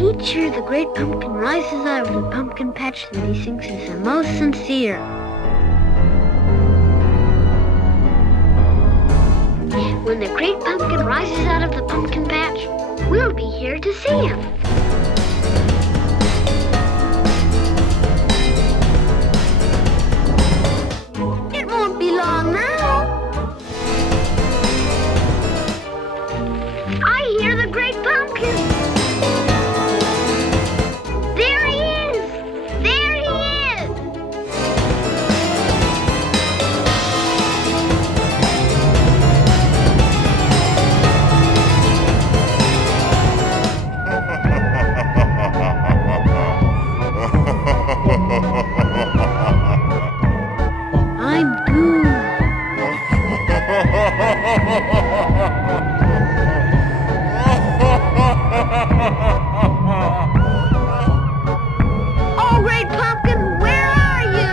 Each year the great pumpkin rises out of the pumpkin patch and he thinks is the most sincere. When the great pumpkin rises out of the pumpkin patch, we'll be here to see him. It won't be long now. I hear the great pumpkin. There he is! There he is! I'm doomed. Oh, great pumpkin, where are you?